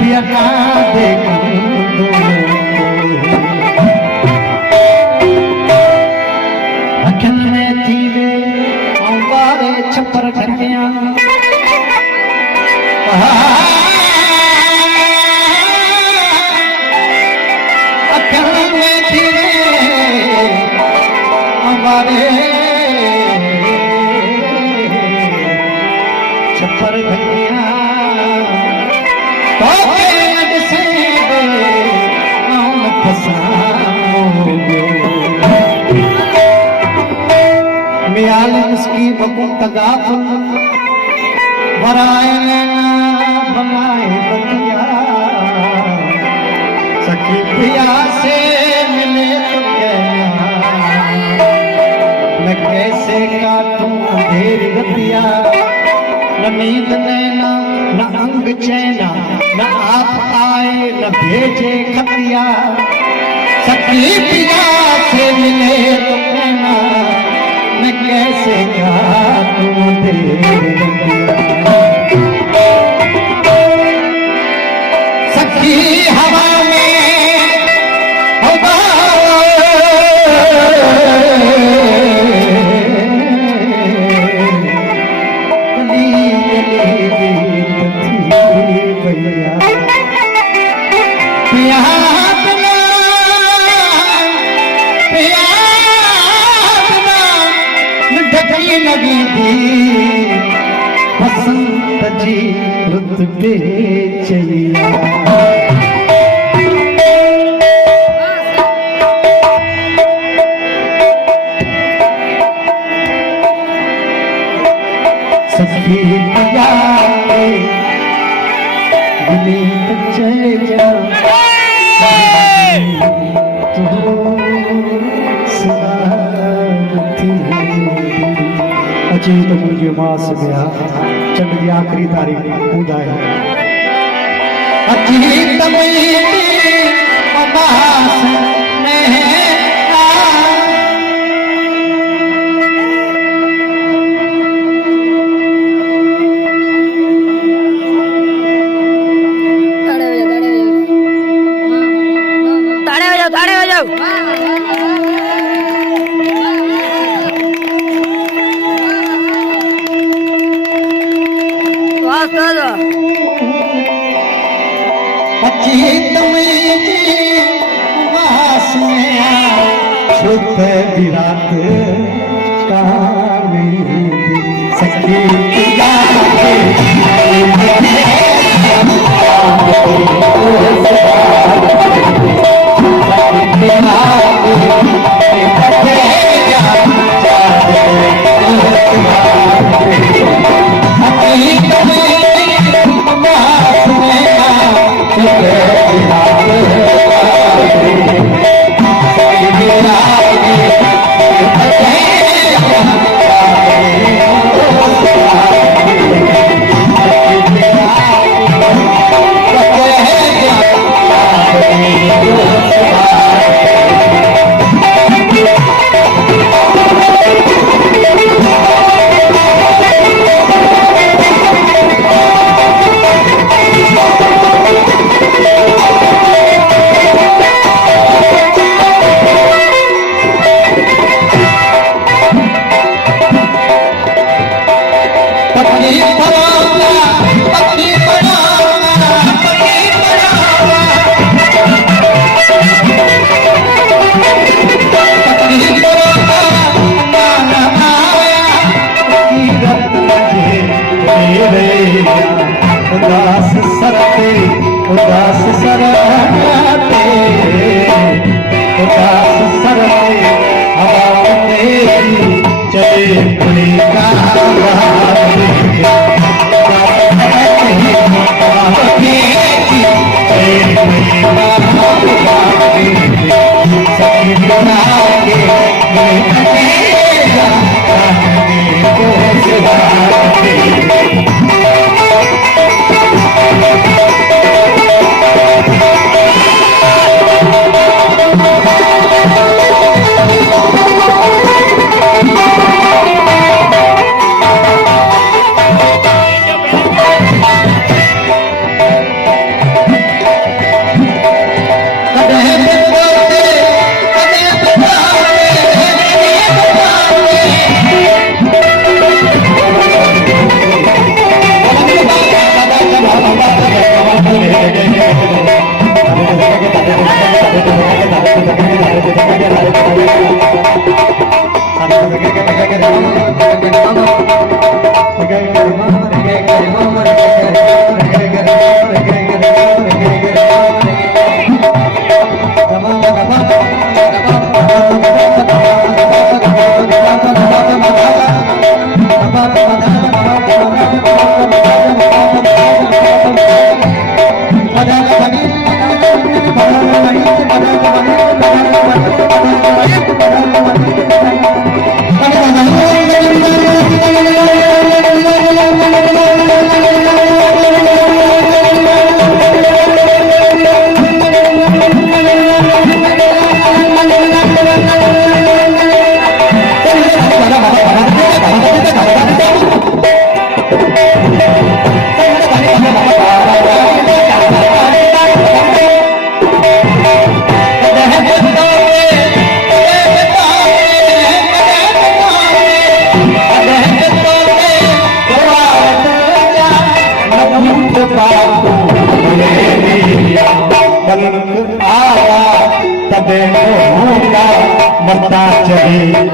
पिया ना देखूं अखिन में थी वे अंबारे छपर ढकिया अखिन में थी वे अंबारे छपर ढकिया तो से मियाल उसकी बकुल तगाफुल भराए बनाए बतिया सखी पिया से मिले तो कहना मैं कैसे काटूं अंधेरी रतिया न नींद नैना न अंग चैना न आप आए न भेजे खतिया सखी पिया से मिले तो कहना मैं कैसे काटूं तेरी रतिया सखी हवा में हवा लगी थी बसंत जी रुत पे चलिया सखी पिया दिली चलिया अजीत मुझे मास गया चंद की आखिरी तारीख पूजा है अजीत मास ताड़े हो जाओ अजीत मास में शुद्ध विराट कहानी सखी पिया उदास सरते उदास सरते उदास सरते हवा तेरी चले पुरी का आया तबे होगा मरता चले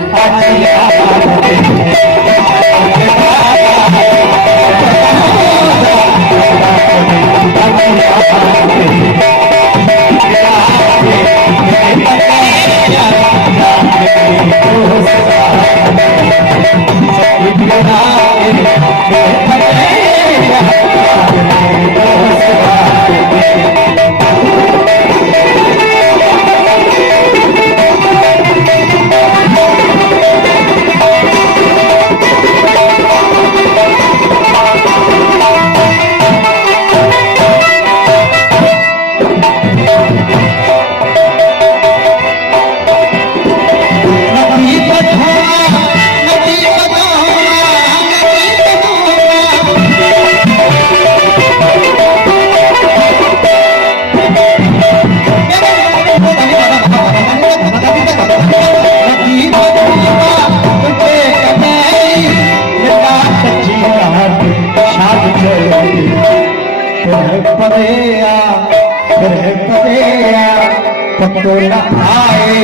तो न आए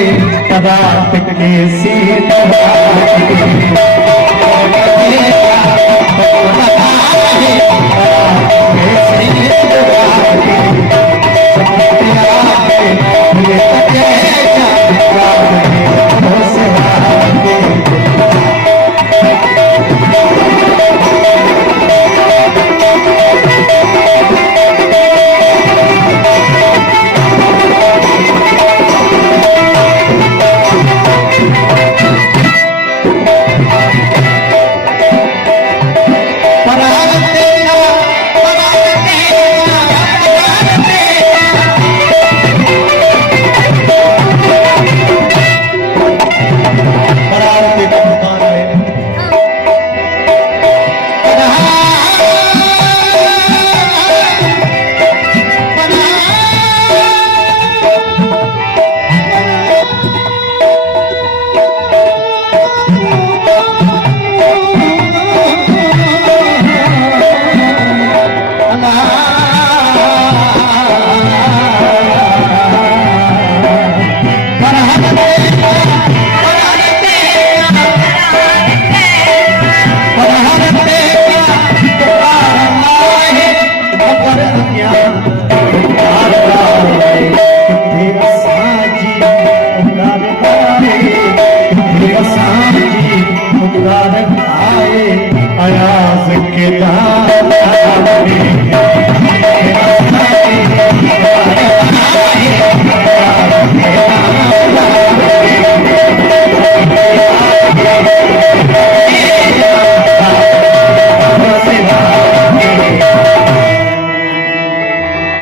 पदार्थ के सीधा